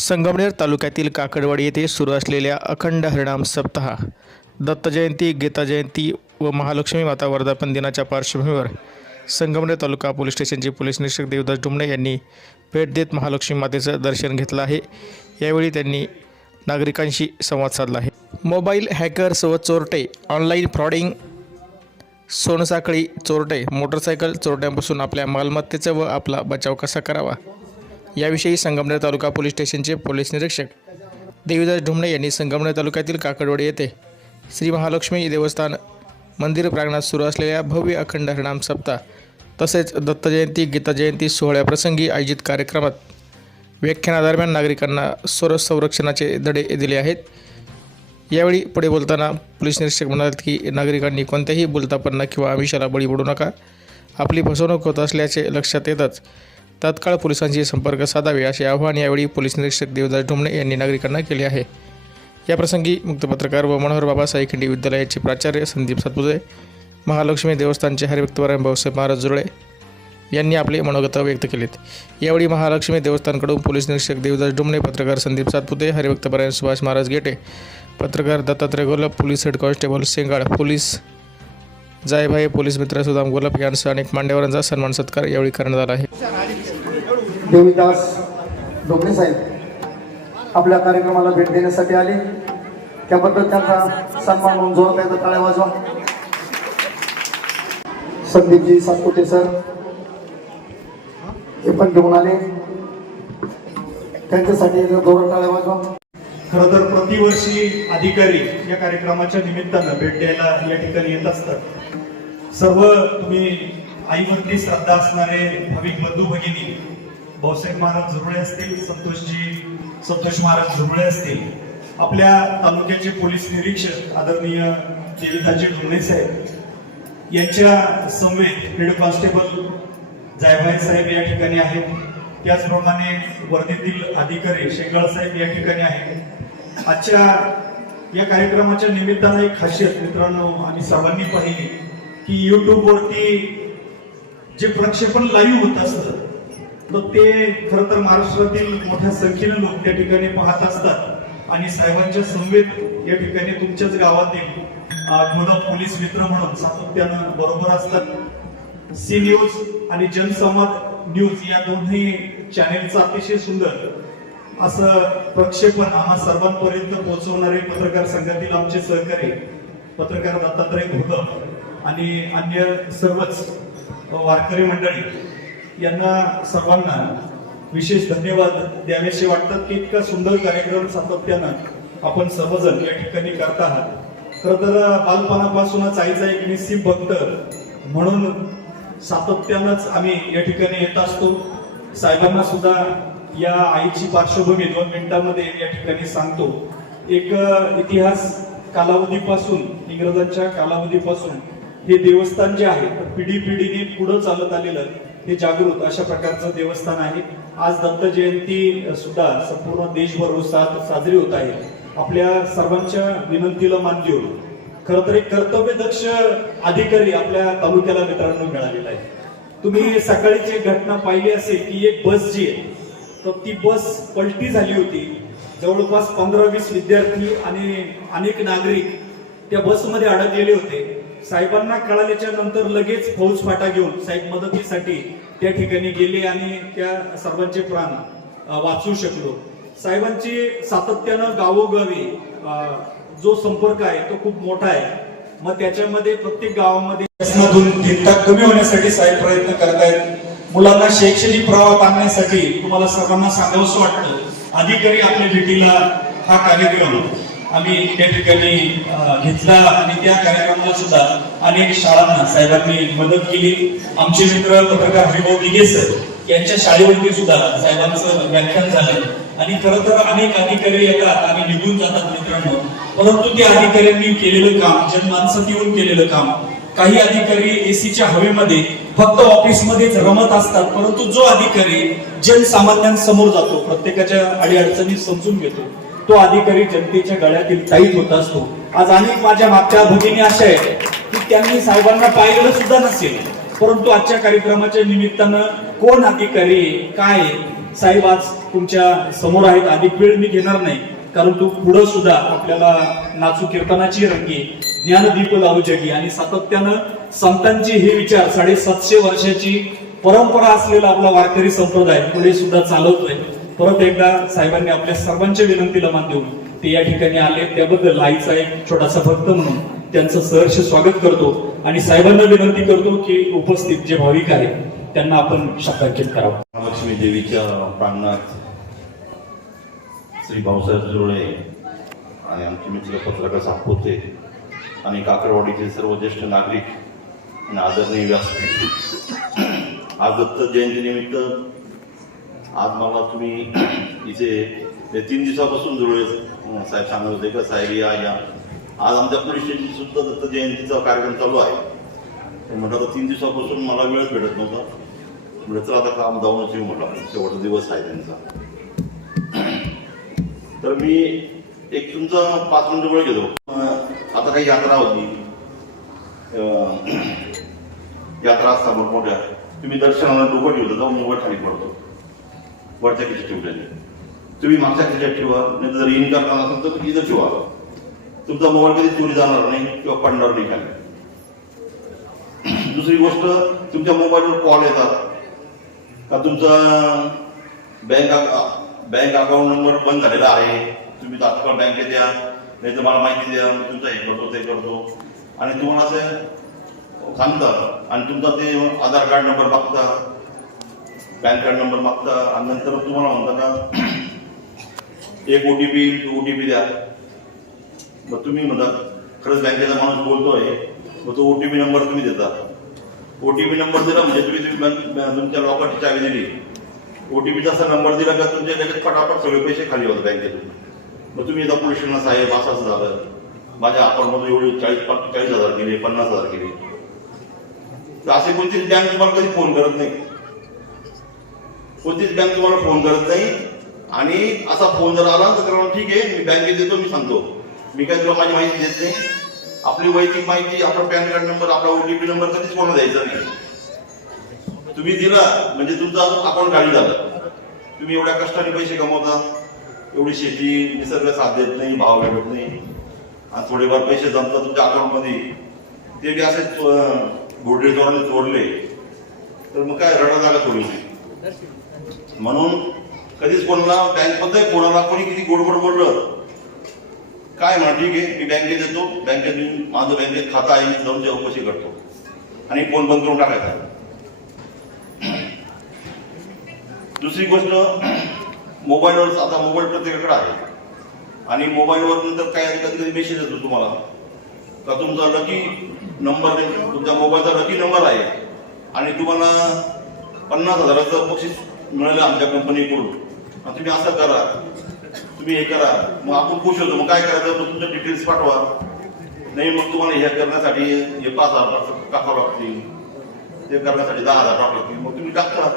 संगमनेर तालुक्यातील काकडवाडी येथे सुरू असलेल्या अखंड हरिणाम सप्ताह दत्त जयंती गीता जयंती व महालक्ष्मी माता वर्धापन दिनाच्या पार्श्वभूमीवर संगमनेर तालुका पोलीस स्टेशनचे पोलीस निरीक्षक देवदास डुमणे यांनी भेट देत महालक्ष्मी मातेचं दर्शन घेतलं आहे. यावेळी त्यांनी नागरिकांशी संवाद साधला आहे. मोबाईल हॅकर्स व चोरटे ऑनलाईन फ्रॉडिंग सोनसाखळी चोरटे मोटरसायकल चोरट्यांपासून आपल्या मालमत्तेचा व आपला बचाव कसा करावा? याविषयी संगमनेर तालुका पोलीस स्टेशनचे पोलीस निरीक्षक देवीदास ढुमणे यांनी संगमनेर तालुक्यातील काकडवडे येथे श्री महालक्ष्मी देवस्थान मंदिर प्रांगणात सुरू असलेल्या भव्य अखंड हरणाम सप्ताह तसेच दत्तजयंती गीताजयंती गीता जयंती सोहळ्याप्रसंगी आयोजित कार्यक्रमात व्याख्यानादरम्यान नागरिकांना स्वर संरक्षणाचे धडे दिले आहेत. यावेळी पुढे बोलताना पोलीस निरीक्षक म्हणाले की नागरिकांनी कोणत्याही बोलतापन्ना किंवा आमिषाला बळी पडू नका. आपली फसवणूक होत असल्याचे लक्षात येतच तात्काळ पोलिसांशी संपर्क साधावे असे आवाहन यावेळी पोलीस निरीक्षक देवदास ढुमणे यांनी नागरिकांना केले आहे. याप्रसंगी मुक्त पत्रकार व मनोहर बाबासाहेब खिंडी विद्यालयाचे प्राचार्य संदीप सातपुते महालक्ष्मी देवस्थानचे हरिभक्तवरायण भाऊसाहेब महाराज जुळे यांनी आपले मनोगत व्यक्त केलेत. यावेळी महालक्ष्मी देवस्थानकडून पोलीस निरीक्षक देवदास डुमणे पत्रकार संदीप सातपुते हरिभक्तपरायण सुभाष महाराज गेटे पत्रकार Dattatray Golap police head constable Sengal police Jaybhai police मित्र सुदाम गोलप यांसह अनेक मान्यवरांचा सन्मान सत्कार यावेळी करण्यात आला आहे. देवीदास डोबळे साहेब आपल्या कार्यक्रमाला भेट देण्यासाठी आले. त्याबद्दल त्यांचा सन्मान म्हणून जोरात एकदा टाळ्या वाजवा. संदीपजी सातपुते सर हे पण घेऊन आले. त्यांच्यासाठी एकदा जोरात टाळ्या वाजवा. खरं तर प्रतिवर्षी अधिकारी या कार्यक्रमाच्या निमित्तानं भेट द्यायला या ठिकाणी येत असतात. सर्व तुम्ही आईवरती श्रद्धा असणारे भाविक बंधू भगिनी भाऊसाहेब महाराज झुरळे असतील संतोषजी संतोष महाराज झुरळे असतील. आपल्या तालुक्याचे पोलीस निरीक्षक आदरणीय देविताजी डोंगणे साहेब यांच्या समवेत हेड कॉन्स्टेबल जायभाई साहेब या ठिकाणी आहेत. त्याचप्रमाणे वर्धेतील अधिकारी शेंगाळ साहेब या ठिकाणी आहेत. आजच्या या कार्यक्रमाच्या निमित्तानं एक खासियत मित्रांनो आम्ही सर्वांनी पाहिली की युट्यूबवरती जे प्रक्षेपण लाईव्ह होत असतं तर ते खर तर महाराष्ट्रातील मोठ्या संख्येने लोक त्या ठिकाणी पाहत असतात. आणि साहेबांच्या समवेत या ठिकाणी तुमच्याच गावातील गोदा पोलीस मित्र म्हणून सातत्यानं बरोबर असतात. सी न्यूज आणि जनसंवाद न्यूज या दोन्ही चॅनेलचं अतिशय सुंदर असं प्रक्षेपण आम्हा सर्वांपर्यंत पोहोचवणारे पत्रकार संघातील आमचे सहकारी पत्रकार दत्तात्रय घोलप आणि अन्य सर्वच वारकरी मंडळी यांना सर्वांना विशेष धन्यवाद द्यावेसे वाटतात की इतका सुंदर कार्यक्रम सातत्यानं आपण सर्वजण या ठिकाणी करत आहात. खरं तर बालपणापासूनच आईचा एक निश्चित भक्त म्हणून सातत्यानंच आम्ही या ठिकाणी येत असतो. साहेबांना सुद्धा या आईची पार्श्वभूमी दोन मिनिटांमध्ये या ठिकाणी सांगतो. एक इतिहास कालावधीपासून इंग्रजांच्या कालावधीपासून हे देवस्थान जे आहे तर पिढी पिढीने पुढे चालत आलेलं हे जागृत अशा प्रकारचं देवस्थान आहे. आज दत्त जयंती सुद्धा संपूर्ण देशभर उत्साहात साजरी होत आहे. आपल्या सर्वांच्या विनंतीला मान देऊन खर तर एक कर्तव्यदक्ष अधिकारी आपल्या तालुक्याला मित्रांनो मिळालेला आहे. तुम्ही सकाळीची एक घटना पाहिली असेल की एक बस जी आहे तर ती बस पलटी झाली होती. जवळपास पंधरा वीस विद्यार्थी आणि अनेक नागरिक त्या बसमध्ये अडकलेले होते. साहेबांना कळाल्याच्या नंतर लगेच फौज फाटा घेऊन साहेब मदतीसाठी त्या ठिकाणी गेले आणि त्या सर्वांचे प्राण वाचू वाचवू शकलो. साहेबांची सातत्यानं गावोगावी जो संपर्क आहे तो खूप मोठा आहे. मग त्याच्यामध्ये प्रत्येक गावामध्ये कमी होण्यासाठी साहेब प्रयत्न करतायत. मुलांना शैक्षणिक प्रवाहात आणण्यासाठी तुम्हाला सर्वांना सांगावंसं वाटतं. अधिकारी आपल्या भेटीला हा कार्यक्रम आम्ही त्या ठिकाणी घेतला आणि त्या कार्यक्रमाला सुद्धा अनेक शाळांना साहेबांनी मदत केली. आमचे मित्र पत्रकार हरिभाऊ दिगे सर यांच्या शाळेवरती सुद्धा साहेबांचं व्याख्यान झालं. आणि खर तर अनेक अधिकारी येतात आणि निघून जातात मित्रांनो. परंतु त्या अधिकाऱ्यांनी केलेलं काम जनमानसात येऊन केलेलं काम काही अधिकारी एसीच्या हवेमध्ये फक्त ऑफिसमध्येच रमत असतात परंतु जो अधिकारी जनसामान्यांसमोर जातो प्रत्येकाच्या अडीअडचणी समजून घेतो. तो अधिकारी जनतेच्या गळ्यातील ताईत होत असतो. आज अनेक माझ्या मागच्या भगिनी अशा आहेत की त्यांनी साहेबांना पाहिलेलं सुद्धा नसेल. परंतु आजच्या कार्यक्रमाच्या निमित्तानं कोण अधिकारी काय? साहेब आज तुमच्यासमोर आहेत. अधिक वेळ मी घेणार नाही. कारण तू पुढं सुद्धा आपल्याला नाचू कीर्तनाची रंगी ज्ञानदीप लावू जगी आणि सातत्यानं संतांची हे विचार साडेसातशे वर्षाची परंपरा असलेला आपला वारकरी संप्रदाय पुढे सुद्धा चालवतोय. परत एकदा साहेबांनी आपल्या सर्वांच्या विनंतीला मान देऊन ते या ठिकाणी आले. त्याबद्दल आईचा एक छोटासा भक्त म्हणून त्यांचं सहर्ष स्वागत करतो आणि साहेबांना विनंती करतो की उपस्थित जे भाविक आहेत त्यांना आपण शब्दांकित करावं. महालक्ष्मी देवीच्या प्रांगणात श्री भाऊसाहेब जुळे आणि आमचे मित्र पत्रकार सातपुते आणि काकरवाडीचे सर्व ज्येष्ठ नागरिक आणि आदरणीय व्यासपीठ. आज दत्त जयंतीनिमित्त आज मला तुम्ही इथे तीन दिवसापासून जुळले. हो, साहेब सांगत होते का साहेब या या. आज आमच्या पोलीस स्टेशन सुद्धा दत्त जयंतीचा कार्यक्रम चालू आहे. तर म्हटलं तर तीन दिवसापासून मला वेळच भेटत नव्हता. म्हटलं तर आता काम जाऊनच येऊ म्हटलं. शेवटचा दिवस आहे त्यांचा. तर मी एक तुमचा पाच मिनिट वेळ गेलो. आता काही यात्रा होती. यात्रा असतात मोठमोठ्या तुम्ही दर्शनाला डोकं ठेवलं जाऊन मोबाईल खाली पडतो. वरच्या खिशात ठेवलेले तुम्ही मागच्या खिशात ठेवा नाही जर इन्कार करणार असेल तर इथं ठेवा. तुमचा मोबाईल कधी चोरी जाणार नाही किंवा पडणार नाही खाली. दुसरी गोष्ट तुमच्या मोबाईलवर कॉल येतात. का तुमचा बँक बँक अकाउंट नंबर बंद झालेला आहे तुम्ही तात्काळ बँकेत या नाही तर मला माहिती द्या मी तुमचा हे करतो ते करतो. आणि तुम्हाला असं सांगतात आणि तुमचा ते आधार कार्ड नंबर बघतात. पॅन कार्ड नंबर मागता आणि नंतर तुम्हाला म्हणता का एक O T P O T P द्या. मग तुम्ही म्हणतात खरंच बँकेचा माणूस बोलतोय मग तो ओ टी पी नंबर तुम्ही देता. ओ टी पी नंबर दिला म्हणजे तुम्ही तुम्ही तुमच्या लॉकरची चावी दिली. ओ टी पीचा असा नंबर दिला का तुमचे लगेच फटाफट सगळे पैसे खाली होतात बँकेतून. मग तुम्ही येता पोलीस साहेब असं असं झालं. माझ्या अकाउंटमध्ये एवढे चाळीस चाळीस हजार गेले पन्नास हजार गेले. तर असे कोणतीच बँक तुम्हाला कधी फोन करत नाही. कोणतीच बँक तुम्हाला फोन करत नाही. आणि असा फोन जर आला तर त्याला ठीक आहे मी बँकेत येतो मी सांगतो. मी काय तुला माझी माहिती देत नाही. आपली वैयक्तिक माहिती आपला पॅन कार्ड नंबर आपला ओटीपी नंबर कधीच कोणाला द्यायचा नाही. तुम्ही दिला म्हणजे तुमचा अकाउंट खाली झालं. तुम्ही एवढ्या कष्टाने पैसे कमवता. एवढी शेती निसर्ग साथ देत नाही भाव भेटत नाही. आणि थोडेफार पैसे जमतात तुमच्या अकाउंटमध्ये ते बी असे घोडले चोराने चोरले. तर मग काय रडा जागा थोडीशी म्हणून कधीच कोणाला बँकमध्ये कोणाला कोणी किती गोड गोड बोललं? काय म्हणा ठीक आहे मी बँकेत येतो बँकेत येऊन माझं बँकेत खाता आहे मी जाऊन चौकशी करतो. आणि फोन बंद करून टाकायचा. दुसरी गोष्ट मोबाईलवर आता मोबाईल प्रत्येकाकडे आहे. आणि मोबाईलवर नंतर काय कधी कधी मेसेज येतो तुम्हाला. का तुमचा लकी नंबर तुमच्या मोबाईलचा लकी नंबर आहे. आणि तुम्हाला पन्नास हजाराचं बक्षीस मिळालं आमच्या कंपनीकडून. आणि तुम्ही असं करा. तुम्ही हे करा. मग आपण खुश होतो. मग काय करायचं? मग तुमचे डिटेल्स पाठवा. नाही मग तुम्हाला हे करण्यासाठी हे पाच हजार टाकावं लागतील. ते करण्यासाठी दहा हजार टाकावं लागतील. मग तुम्ही टाकता.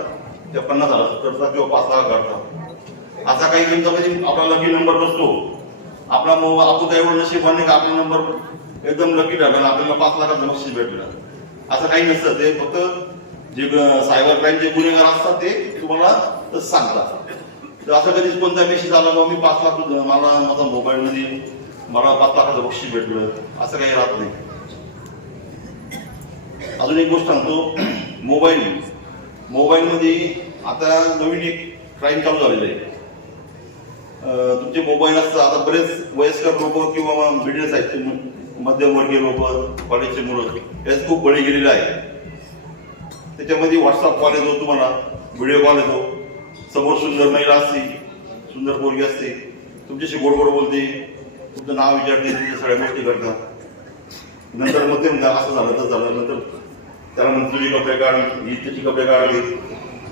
त्या पन्नास हजार करता किंवा पाच दहा करता असा काही तुमचा म्हणजे आपला लकी नंबर नसतो. आपला मग आपण काही एवढं नशीब नाही का आपला नंबर एकदम लकी ठरला आपल्याला पाच लाखाचं बक्षीस भेटलं. असं काही नसतं. ते फक्त जे सायबर क्राईमचे गुन्हेगार असतात ते तुम्हाला तसं सांगतात असं कधीच कोणता मेसेज आला बा मी पाच लाख मला माझा मोबाईल मध्ये मला पाच लाखाचं बक्षीस भेटलं. असं काही राहत नाही. अजून एक गोष्ट सांगतो. मोबाईल. मोबाईल मध्ये आता नवीन एक क्राईम चालू झालेलं आहे. तुमचे मोबाईल असतात. आता बरेच वयस्कर लोक किंवा मिडल आहेत. मध्यमवर्गीय लोक कॉलेजचे मुलं. यात खूप बळी गेलेले आहे त्याच्यामध्ये व्हॉट्सअप कॉल येतो तुम्हाला व्हिडिओ कॉल येतो. समोर सुंदर महिला असते सुंदर पोरगी असते. तुमच्याशी गोड गोड बोलते तुमचं नाव विचारते तुमच्या सगळ्या गोष्टी करतात. नंतर मग ते म्हणतात असं झालं तर झालं. नंतर त्याला म्हणतो कपडे काढ ही त्याची कपडे काढले.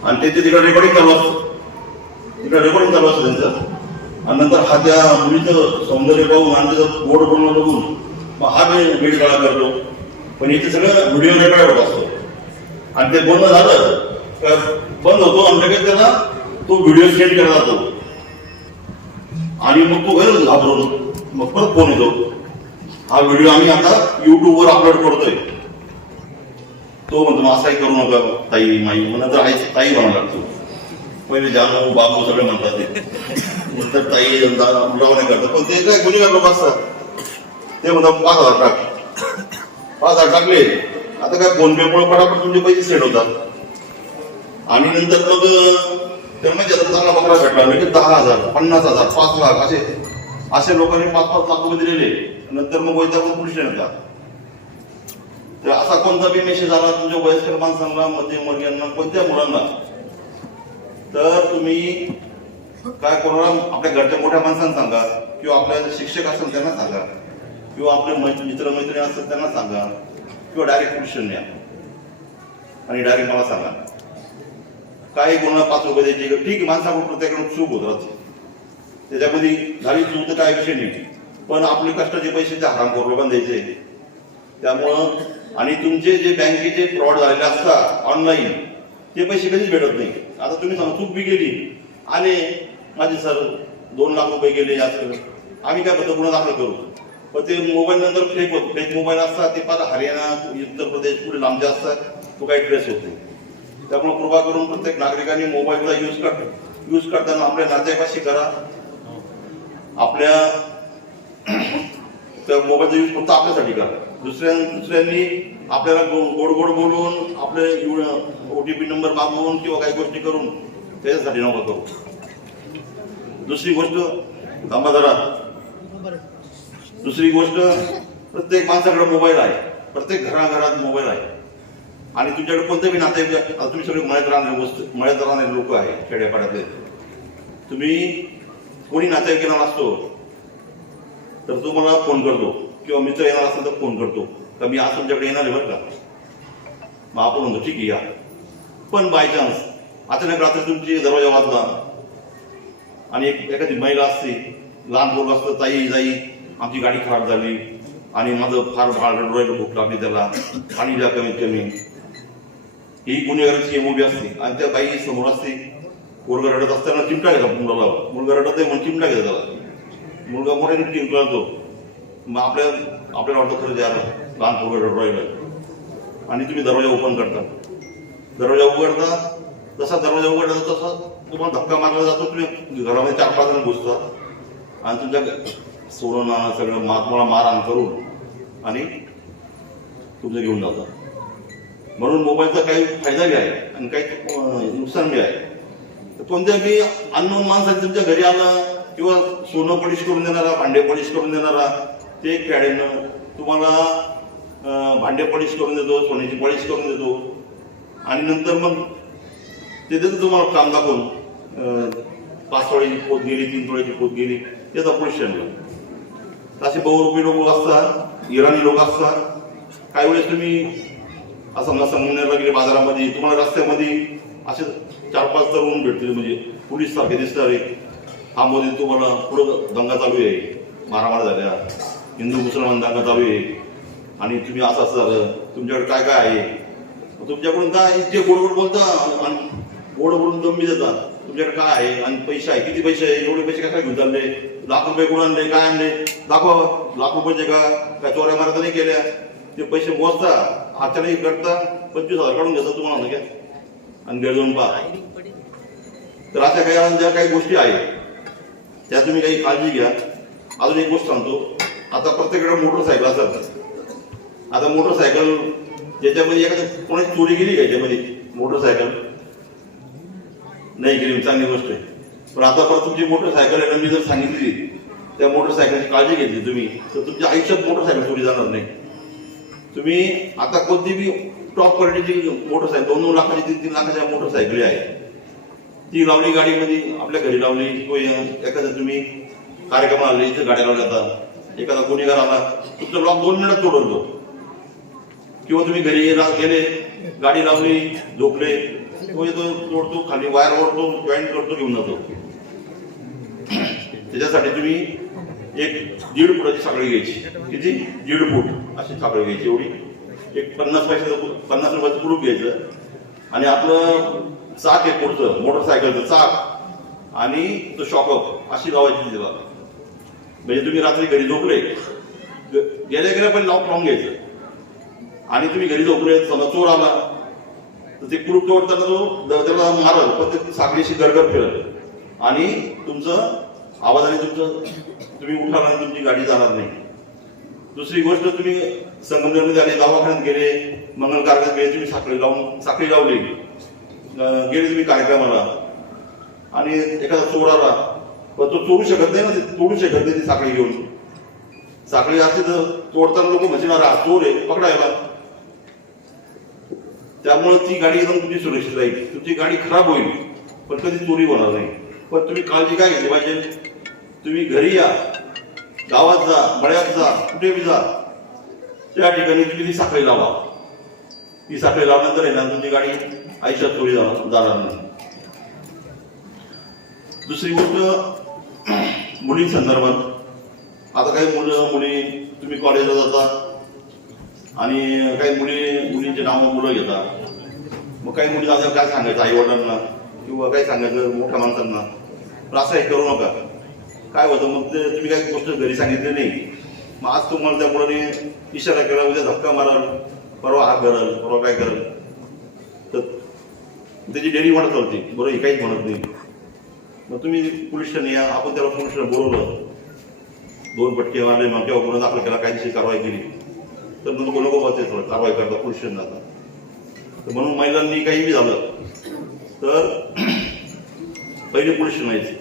आणि त्याचे तिकडे रेकॉर्डिंग चालू असतं. तिकडे रेकॉर्डिंग चालू असतं त्यांचं. आणि नंतर हा त्या मुलीचं सौंदर्य पाहून आणि त्याचं गोड बनवून बघून मग हा वेळ काळा करतो. पण इथे सगळं व्हिडिओ रेकॉर्ड होत असतो. आणि ते बंद झालं तर बंद होतो. आमच्याकडे त्याला तो व्हिडिओ सेंड केला जातो. आणि मग तो घरच घाबरून मग परत फोन येतो. हा व्हिडिओ आम्ही आता युट्यूबवर अपलोड करतोय. तो म्हणतो मग असाही करू नका ताई माई. मग नंतर आई ताई म्हणायला लागतो. पहिले जानू बाबू सगळे म्हणतात ते. नंतर ताई नाही करतात. पण ते काय गुन्हेगार लोक असतात. ते म्हणतात पाच हजार टाक. पाच हजार टाकले. आता काय फोन पे मुळे पटापट तुमचे पैसे सेट होतात. आणि नंतर मग तर म्हणजे चांगला बकरा भेटला म्हणजे दहा हजार पन्नास हजार पाच लाख असे असे लोकांनी पाच पाच लाख रुपये दिलेले. नंतर मग वैद्यकीय पुरुष तर असा कोणता बी मेसेज आला तुमच्या वयस्कर माणसांना मध्यमवर्गीयांना कोणत्या मुलांना तर तुम्ही काय कोणाला आपल्या घरच्या मोठ्या माणसांना सांगा किंवा आपल्या शिक्षक असेल त्यांना सांगा किंवा आपले मित्र असतात त्यांना सांगा. किंवा डायरेक्ट पोलीस या आणि डायरेक्ट मला सांगा. काही कोणाला पाच रुपये द्यायचे ठीक माणसाकडून प्रत्येकाकडून चूक होत राहते. त्याच्यामध्ये झाली चूक तर काय विषय नाही. पण आपले कष्टाचे पैसे ते हराम करू लोकांना द्यायचे. त्यामुळं आणि तुमचे जे बँकेचे फ्रॉड झालेले असतात ऑनलाईन ते पैसे कधीच भेटत नाही. आता तुम्ही सांगा चूक बी गेली आले माझे सर दोन लाख रुपये गेले जास्त. आम्ही काय बद्दल गुन्हा दाखल करू? पण ते मोबाईल नंतर फेक फेक मोबाईल असतात ते पाहता हरियाणा उत्तर प्रदेश पुढे लांबचे असतात तो काही ट्रेस होत नाही. त्यामुळे कृपा करून प्रत्येक नागरिकांनी मोबाईलचा यूज कर. यूज करताना आपल्या नात्यापाशी करा. आपल्या त्या मोबाईलचा यूज फक्त आपल्यासाठी करा. दुसऱ्या दुसऱ्यांनी आपल्याला गो- गोड गोड बोलून आपले ओ टी पी नंबर मागवून किंवा काही गोष्टी करून त्याच्यासाठी नका करू. दुसरी गोष्ट थांबा जरा. दुसरी गोष्ट प्रत्येक माणसाकडे मोबाईल आहे. प्रत्येक घराघरात मोबाईल आहे. आणि तुमच्याकडे कोणतं बी नाते तुम्ही सगळे मळ्यात राहणारे वस्तू मळ्यात राहणारे लोक आहे खेड्यापाड्यातले. तुम्ही कोणी नातेवाईक येणार असतो तर तो मला फोन करतो. किंवा मित्र येणार असेल तर फोन करतो. तर मी आज तुमच्याकडे येणार आहे बरं का? मग आपण म्हणतो ठीक आहे या. पण बाय चान्स अचानक रात्री तुमची दरवाजा वाजला. आणि एक एखादी महिला असते लहान मुलं असतं ताई जाई. आमची गाडी खराब झाली. आणि माझं फार भाड रडवायला भूक लागली त्याला. पाणी द्या कमीत कमी. ही गुन्हेगाराची एमओबी असते. आणि त्या बाई समोर असते. मुलगा रडत असताना चिमटा घेतला मुलाला. मुलगा रडत आहे म्हणून चिमटा घेतला मुलगा मोठ्याने चिमटतो मग आपल्या आपल्याला वाटतं खरं द्या लहान पोरगा रडू आणि तुम्ही दरवाजा ओपन करता. दरवाजा उघडता. जसा दरवाजा उघडला तसा तुम्हाला धक्का मारला जातो. तुम्ही घरामध्ये चार पाच जण घुसता. आणि तुमच्या सोनं सगळं महात्माला मारहाण करून आणि तुमचं घेऊन जातात म्हणून मोबाईलचा काही फायदा बी आहे आणि काही नुकसान बी आहे. तर कोणत्या बी अननोन माणसाने तुमच्या घरी आलं किंवा सोनं पॉलिश करून देणारा भांडे पॉलिश करून देणारा ते कॅडेनं तुम्हाला भांडे पॉलिश करून देतो सोन्याची पॉलिश करून देतो. आणि नंतर मग ते देतो तुम्हाला काम दाखवून. पाच तोळ्याची पोत गेली तीन तोळ्याची पोत गेली त्याचा पोलिश स्टेशनला असे बहुरूपी लोक असतात इराणी लोक असतात. काही वेळेस तुम्ही असं समजा संगमनेरला गेले बाजारामध्ये तुम्हाला रस्त्यामध्ये असे चार पाच तरुण भेटतील म्हणजे पोलीस सारखे दिसणारे हा मोदी तुम्हाला पुढं दंगा चालू आहे. मारामार झाल्या. हिंदू मुसलमान दंगा चालू आहे. आणि तुम्ही असं असं झालं. तुमच्याकडे काय काय आहे? तुमच्याकडून काय जे गोड गोड बोलता आणि गोड बोलून दम्मी देतात तुमच्याकडे काय आहे? आणि पैसे आहे? किती पैसे आहे? एवढे पैसे काय घेऊन चालले? लाख रुपये कुठं आणले? काय आणले? दाखवा लाख रुपये का? काय चोऱ्या मारता नाही केल्या? ते पैसे मोजता हाताने करता पंचवीस हजार काढून घेतात तुम्हाला घ्या आणि घरी जाऊन पहा. तर अशा काही ज्या काही गोष्टी आहेत त्या तुम्ही काही काळजी घ्या. अजून एक गोष्ट सांगतो. आता प्रत्येकाकडे मोटरसायकल असतात. आता मोटरसायकल ज्याच्यामध्ये एखाद्या कोणाची चोरी गेली का याच्यामध्ये? मोटरसायकल. नाही गेली चांगली गोष्ट आहे. पण आता परत तुमची मोटरसायकल आहे मी जर सांगितली त्या मोटरसायकलची काळजी घेतली तुम्ही तर तुमच्या आयुष्यात मोटरसायकल चोरी जाणार नाही. तुम्ही आता कोणती बी टॉप क्वालिटीची मोटरसायकल दोन दोन लाखाची तीन तीन लाखाच्या मोटरसायकली आहे. ती लावली गाडीमध्ये आपल्या घरी लावली किंवा एखाद्या तुम्ही कार्यक्रम आले इथे गाड्या लावल्या जातात. एखादा गुन्हेगार आला तुमचा ब्लॉक दोन मिनिटात तोडवतो किंवा तुम्ही घरी गेले गाडी लावली झोपले. तो येतो तोडतो खाली वायर ओढतो जॉईंट करतो घेऊन जातो. त्याच्यासाठी तुम्ही एक दीड फुटाची साखळी घ्यायची. किती? दीड फूट अशी साखळी घ्यायची एवढी. एक पन्नास पैशाचं पन्नास रुपयाचं कुलूप घ्यायचं. आणि आपलं चाक आहे पुढचं मोटरसायकलचं चाक. आणि तो शॉकअप अशी लावायची तिला म्हणजे तुम्ही रात्री घरी झोपले. गेल्या गेल्या पण लॉक लावून घ्यायचं. आणि तुम्ही घरी झोपले समजा चोर आला. ते कुलूप तोडताना जो द- त्याला मारल पण ते साखळीशी गरगर फिरल. आणि तुमचं आवाजाने तुमचं तुम्ही उठाल आणि तुमची गाडी जाणार नाही. दुसरी गोष्ट तुम्ही संगमनेरमध्ये आले दवाखान्यात गेले मंगल कार्यात गेले तुम्ही साखळी लावून साखळी लावली. गेले तुम्ही कार्यक्रमाला. आणि एखादा चोर आला पण तो चोरू शकत नाही ना ते तोडू शकत नाही ती साखळी घेऊन. साखळी असते तर तोडताना लोक म्हणजे चोर आहे पकडायला. त्यामुळे ती गाडी एकदम तुमची सुरक्षित राहील. तुमची गाडी खराब होईल. पण कधी चोरी होणार नाही. पण तुम्ही काळजी काय घेतली पाहिजे. तुम्ही घरी या. गावात जा मळ्यात जा कुठे बी जा. त्या ठिकाणी तुम्ही ती साखळी लावा. ती साखळी लावल्यानंतर येणार तुमची गाडी आयुष्यात चोरी जाणार जाणार नाही. दुसरी गोष्ट मुलींसंदर्भात. आता काही मुलं मुली तुम्ही कॉलेजला जाता. आणि काही मुली मुलींचे नावं मुलं घेतात. मग काही मुली असं काय सांगायचं आई वडिलांना किंवा काय सांगायचं मोठ्या माणसांना पण असं हे करू नका. काय होतं मग ते तुम्ही काही गोष्ट घरी सांगितली नाही. मग आज तुम्हाला त्या मुलाने इशारा केला उद्या धक्का माराल परवा हा करल परवा काय करल. तर त्याची डेरी म्हणत होती बरं हे काहीच म्हणत नाही. मग तुम्ही पोलीस या आपण त्याला पोलिसला बोलवलं. दोन पटके मारले मग तेव्हा गुन्हा दाखल केला कायदेशीर कारवाई केली. तर नको नको बसते थोडं कारवाई करता पोलीस जाता तर म्हणून महिलांनी काही बी झालं तर पहिले पोलीस व्हायचे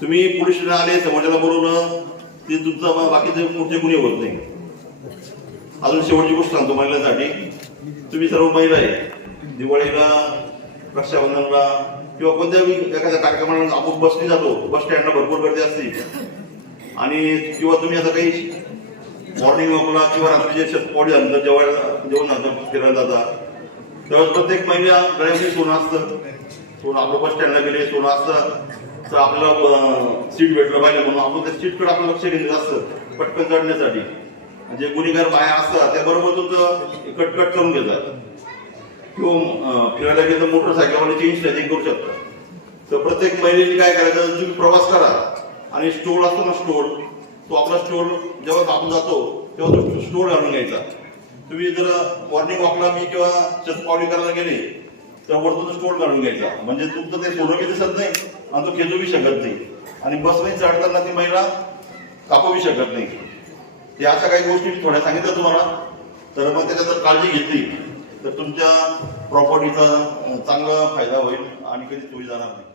तुम्ही पोलीस आले समाजाला बोलवलं ते तुमचा बाकीचे मोठे गुन्हे होत नाही. अजून शेवटची गोष्ट सांगतो महिलांसाठी. तुम्ही सर्व महिला आहे. दिवाळीला रक्षाबंधनला किंवा कोणत्याही एखाद्या कार्यक्रमाला आपण बसने जातो. बस स्टँडला भरपूर गर्दी असते. आणि किंवा तुम्ही आता काही मॉर्निंग वॉकला किंवा रात्रीचे शतपॉडी झालं जेवायला जेवण अंतर फिरायला जातात त्यावेळेस प्रत्येक महिला गळ्यामध्ये सोनं असतं. सोनं आपलं बस स्टँडला गेले सोनं असतं. तर आपल्याला सीट भेटलं पाहिजे म्हणून आपण त्या सीटकडे आपलं लक्ष घेतलं असतं पटकन चढण्यासाठी. जे गुन्हेगार बाया असतात त्याबरोबर तुमचं कटकट करून घेतात. किंवा फिरायला गेलं तर मोटरसायकलवाले चेंज स्टॅचिंग करू शकतात तर प्रत्येक महिलेने काय करायचं? तुम्ही प्रवास करा. आणि स्टोर असतो ना स्टोर तो आपला स्टोर जेव्हा आपण जातो तेव्हा तो स्टोर घालून घ्यायचा. तुम्ही जर मॉर्निंग वॉकला मी किंवा शतपावली करायला गेले तर वरतून स्टोर घालून घ्यायचा. म्हणजे तुमचं ते सोनं बी दिसत नाही आणि तो खेचू बी शकत नाही. आणि बसमध्ये चढताना ती महिला कापू बी शकत नाही. या अशा काही गोष्टी मी थोड्या सांगितल्या तुम्हाला. तर मग त्याच्या जर काळजी घेतली तर तुमच्या प्रॉपर्टीचा चांगला फायदा होईल आणि कधी चोरी जाणार नाही.